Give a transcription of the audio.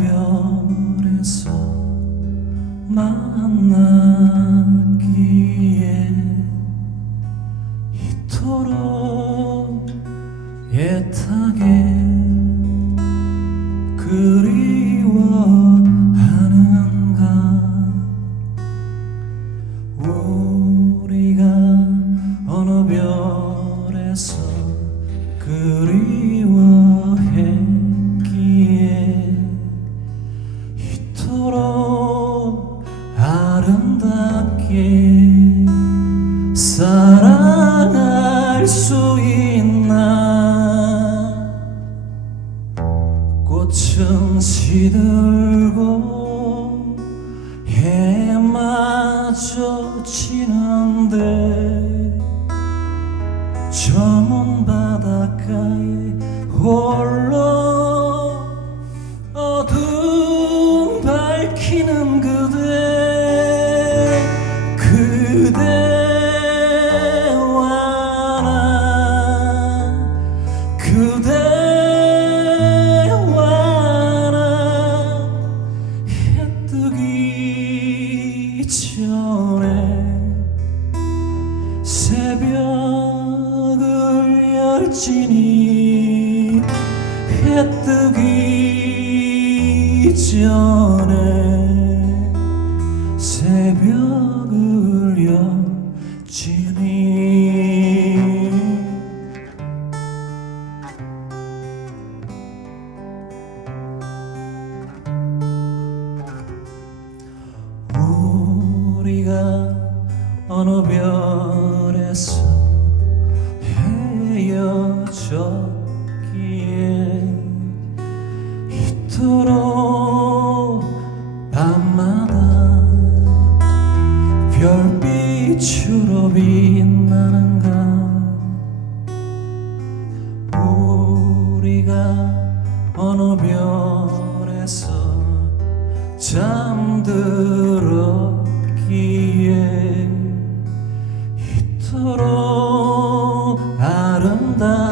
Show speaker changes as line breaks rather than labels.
이별에서 만났기에 이토록 애타게 아름답게 사랑할 수 있나? 꽃은 시들고 해마저 지는데 저먼 바닷가에 홀로 열지니 해 뜨기 전에 새벽을 열지니 잠들었기에 이토록 아름답게